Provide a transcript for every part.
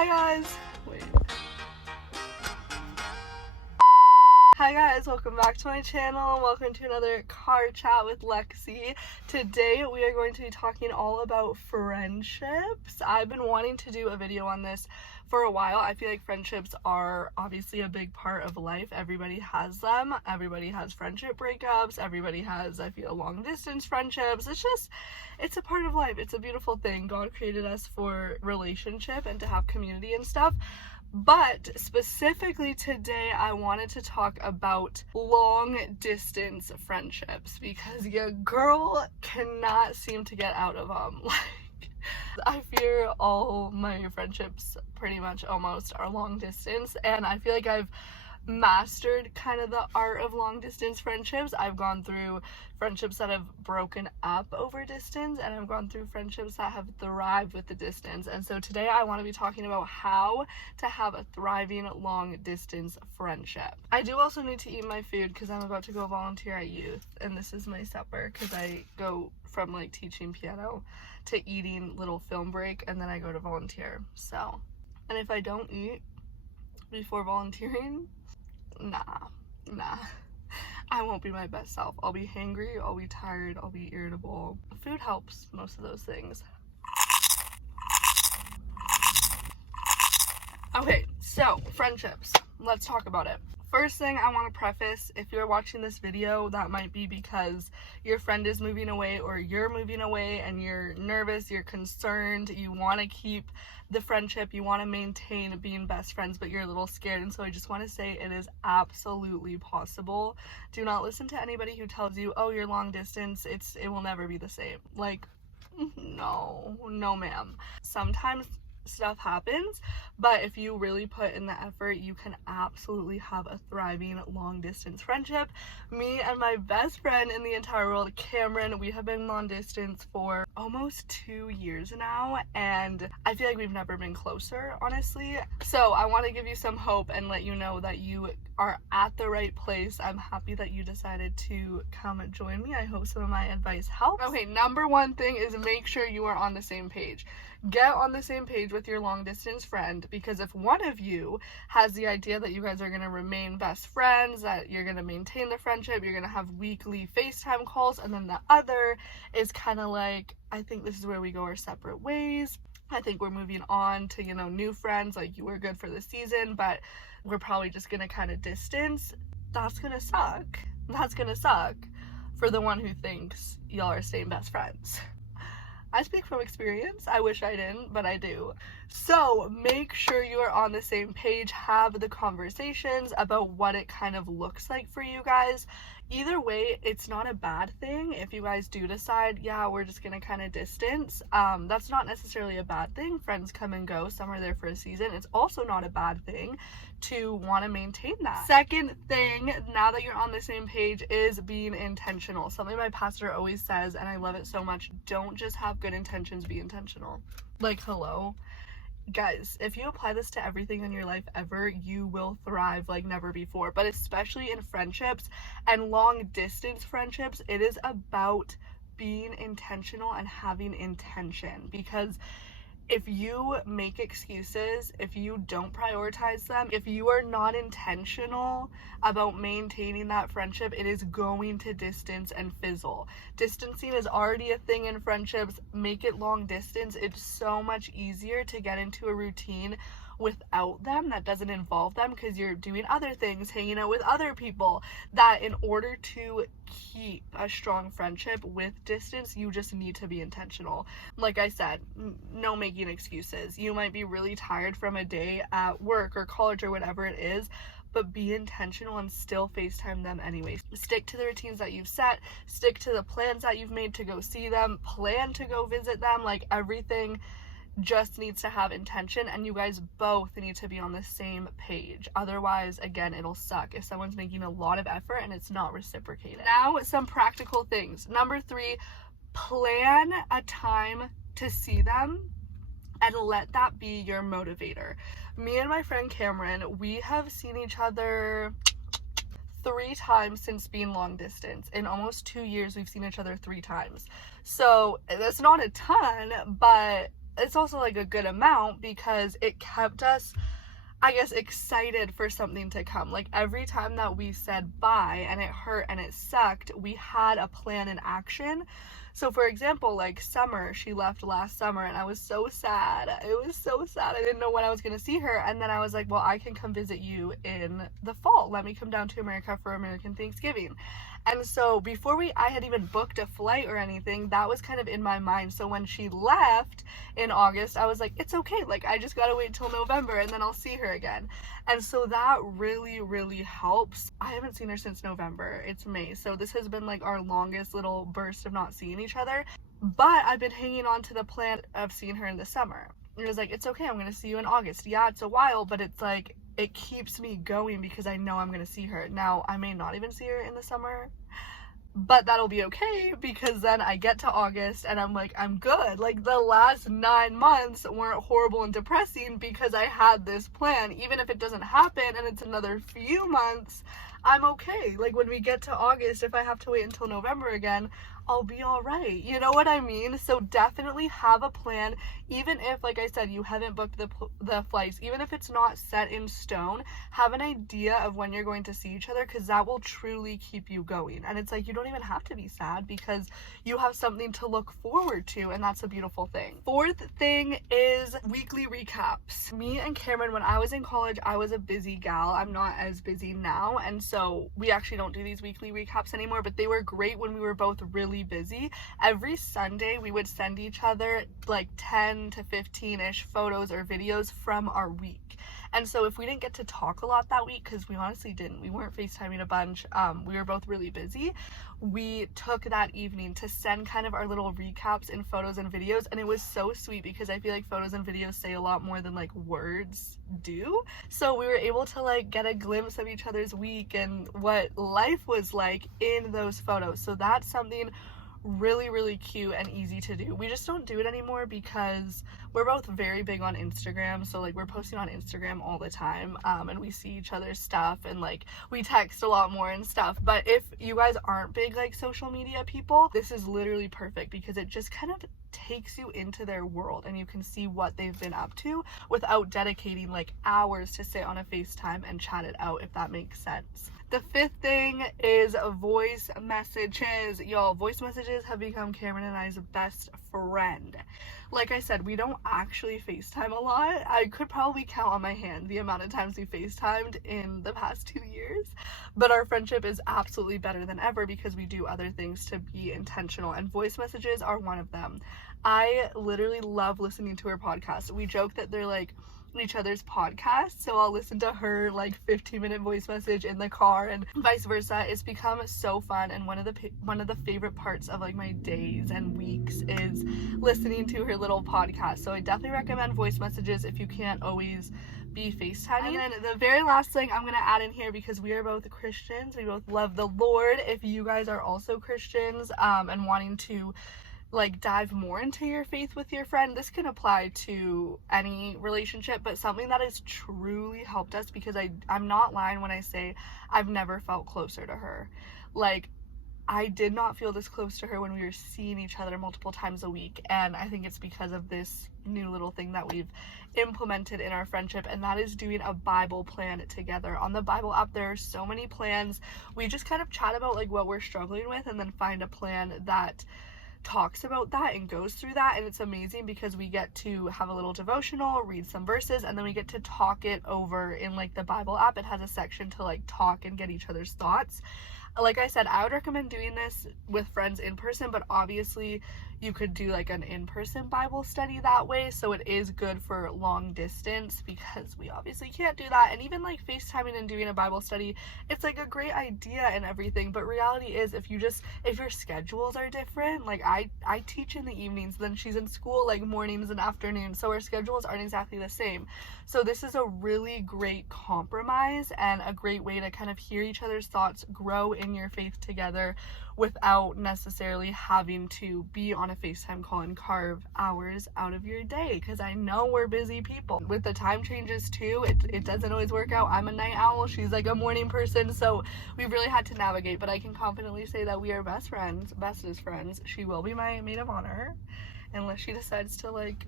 Hi guys. Wait. Hi guys, welcome back to my channel. Welcome to another car chat with Lexi. Today we are going to be talking all about friendships. I've been wanting to do a video on this for a while. I feel like friendships are obviously a big part of life. Everybody has them. Everybody has friendship breakups. Everybody has, I feel, long distance friendships. It's a part of life. It's a beautiful thing. God created us for relationship and to have community and stuff. But specifically today, I wanted to talk about long distance friendships because your girl cannot seem to get out of them. I fear all my friendships pretty much almost are long distance, and I feel like I've mastered kind of the art of long distance friendships. I've gone through friendships that have broken up over distance, and I've gone through friendships that have thrived with the distance. And so today I want to be talking about how to have a thriving long distance friendship. I do also need to eat my food because I'm about to go volunteer at youth, and this is my supper because I go from like teaching piano to eating little film break, and then I go to volunteer. So, and if I don't eat before volunteering, nah, I won't be my best self. I'll be hangry, I'll be tired, I'll be irritable. Food helps most of those things. Okay, so friendships, let's talk about it. First thing I want to preface, if you're watching this video, that might be because your friend is moving away or you're moving away and you're nervous, you're concerned, you want to keep the friendship, you want to maintain being best friends, but you're a little scared. And so I just want to say it is absolutely possible. Do not listen to anybody who tells you, oh, you're long distance, it will never be the same. Like, no ma'am. Sometimes stuff happens, but if you really put in the effort, you can absolutely have a thriving long distance friendship. Me and my best friend in the entire world, Cameron, we have been long distance for almost 2 years now, and I feel like we've never been closer, honestly. So I want to give you some hope and let you know that you are at the right place. I'm happy that you decided to come join me. I hope some of my advice helps. Okay, number one thing is make sure you are on the same page. Get on the same page with your long distance friend, because if one of you has the idea that you guys are going to remain best friends, that you're going to maintain the friendship, you're going to have weekly FaceTime calls, and then the other is kind of like, I think this is where we go our separate ways. I think we're moving on to, new friends, like you were good for the season, but we're probably just going to kind of distance. That's going to suck. That's going to suck for the one who thinks y'all are staying best friends. I speak from experience. I wish I didn't, but I do. So make sure you are on the same page. Have the conversations about what it kind of looks like for you guys. Either way, it's not a bad thing if you guys do decide, yeah, we're just gonna kind of distance. That's not necessarily a bad thing. Friends come and go. Some are there for a season. It's also not a bad thing to want to maintain that. Second thing, now that you're on the same page, is being intentional. Something my pastor always says, and I love it so much, don't just have good intentions, be intentional. Like, hello? Guys, if you apply this to everything in your life ever, you will thrive like never before. But especially in friendships and long distance friendships, it is about being intentional and having intention. Because if you make excuses, if you don't prioritize them, if you are not intentional about maintaining that friendship, it is going to distance and fizzle. Distancing is already a thing in friendships. Make it long distance. It's so much easier to get into a routine without them that doesn't involve them, because you're doing other things, hanging out with other people, that in order to keep a strong friendship with distance, you just need to be intentional. Like I said, no making excuses. You might be really tired from a day at work or college or whatever it is, but be intentional and still FaceTime them anyways. Stick to the routines that you've set, stick to the plans that you've made to go see them, plan to go visit them. Like, everything just needs to have intention, and you guys both need to be on the same page. Otherwise, again, it'll suck if someone's making a lot of effort and it's not reciprocated. Now, some practical things. Number 3, plan a time to see them and let that be your motivator. Me and my friend Cameron, we have seen each other 3 times since being long distance. In almost 2 years, we've seen each other 3 times. So that's not a ton, but it's also like a good amount because it kept us, I guess, excited for something to come. Like every time that we said bye and it hurt and it sucked, we had a plan in action. So for example, like Summer, she left last summer and I was so sad. It was so sad. I didn't know when I was going to see her. And then I was like, well, I can come visit you in the fall. Let me come down to America for American Thanksgiving. And so before I had even booked a flight or anything, that was kind of in my mind. So when she left in August, I was like, it's okay. Like, I just gotta wait till November and then I'll see her again. And so that really, really helps. I haven't seen her since November. It's May. So this has been like our longest little burst of not seeing each other. But I've been hanging on to the plan of seeing her in the summer. It was like, it's okay, I'm gonna see you in August. Yeah, it's a while, but it's like, it keeps me going because I know I'm gonna see her. Now, I may not even see her in the summer, but that'll be okay because then I get to August and I'm like, I'm good. Like the last 9 months weren't horrible and depressing because I had this plan. Even if it doesn't happen and it's another few months, I'm okay. Like when we get to August, if I have to wait until November again, I'll be all right. You know what I mean? So definitely have a plan, even if, like I said, you haven't booked the flights, even if it's not set in stone, have an idea of when you're going to see each other because that will truly keep you going. And it's like, you don't even have to be sad because you have something to look forward to, and that's a beautiful thing. Fourth thing is weekly recaps. Me and Cameron, when I was in college, I was a busy gal. I'm not as busy now, and so we actually don't do these weekly recaps anymore, but they were great when we were both really busy. Every Sunday we would send each other like 10 to 15-ish photos or videos from our week. And so if we didn't get to talk a lot that week, because we honestly didn't, we weren't FaceTiming a bunch, we were both really busy, we took that evening to send kind of our little recaps in photos and videos. And it was so sweet because I feel like photos and videos say a lot more than like words do. So we were able to like get a glimpse of each other's week and what life was like in those photos. So that's something really, really cute and easy to do. We just don't do it anymore because we're both very big on Instagram, so like we're posting on Instagram all the time, and we see each other's stuff and like we text a lot more and stuff. But if you guys aren't big like social media people, this is literally perfect because it just kind of takes you into their world and you can see what they've been up to without dedicating like hours to sit on a FaceTime and chat it out, if that makes sense. The fifth thing is voice messages. Y'all, voice messages have become Cameron and I's best friend. Like I said, we don't actually FaceTime a lot. I could probably count on my hand the amount of times we FaceTimed in the past 2 years, but our friendship is absolutely better than ever because we do other things to be intentional, and voice messages are one of them. I literally love listening to her podcast. We joke that they're like each other's podcasts, so I'll listen to her like 15-minute voice message in the car and vice versa. It's become so fun, and one of the favorite parts of like my days and weeks is listening to her little podcast. So I definitely recommend voice messages if you can't always be FaceTiming. And then the very last thing I'm gonna add in here, because we are both Christians, we both love the Lord. If you guys are also Christians and wanting to like dive more into your faith with your friend, this can apply to any relationship, but something that has truly helped us, because I'm not lying when I say I've never felt closer to her. Like, I did not feel this close to her when we were seeing each other multiple times a week, and I think it's because of this new little thing that we've implemented in our friendship, and that is doing a Bible plan together. On the Bible app, there are so many plans. We just kind of chat about like what we're struggling with and then find a plan that talks about that and goes through that, and it's amazing because we get to have a little devotional, read some verses, and then we get to talk it over in like the Bible app. It has a section to like talk and get each other's thoughts. Like I said, I would recommend doing this with friends in person, but obviously you could do like an in-person Bible study that way. So it is good for long distance because we obviously can't do that. And even like FaceTiming and doing a Bible study, it's like a great idea and everything. But reality is, if your schedules are different, like I teach in the evenings, then she's in school like mornings and afternoons. So our schedules aren't exactly the same. So this is a really great compromise and a great way to kind of hear each other's thoughts, grow in your faith together without necessarily having to be on a FaceTime call and carve hours out of your day, because I know we're busy people. With the time changes too, it doesn't always work out. I'm a night owl, she's like a morning person, so we've really had to navigate, but I can confidently say that we are bestest friends. She will be my maid of honor unless she decides to like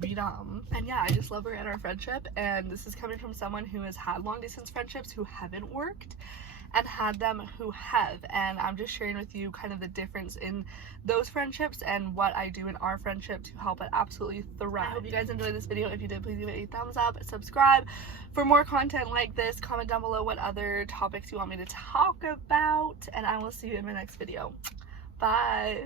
be dumb. And yeah, I just love her and our friendship, and this is coming from someone who has had long distance friendships who haven't worked and had them who have, and I'm just sharing with you kind of the difference in those friendships and what I do in our friendship to help it absolutely thrive. I hope you guys enjoyed this video. If you did, please give it a thumbs up, subscribe for more content like this, comment down below what other topics you want me to talk about, and I will see you in my next video. Bye.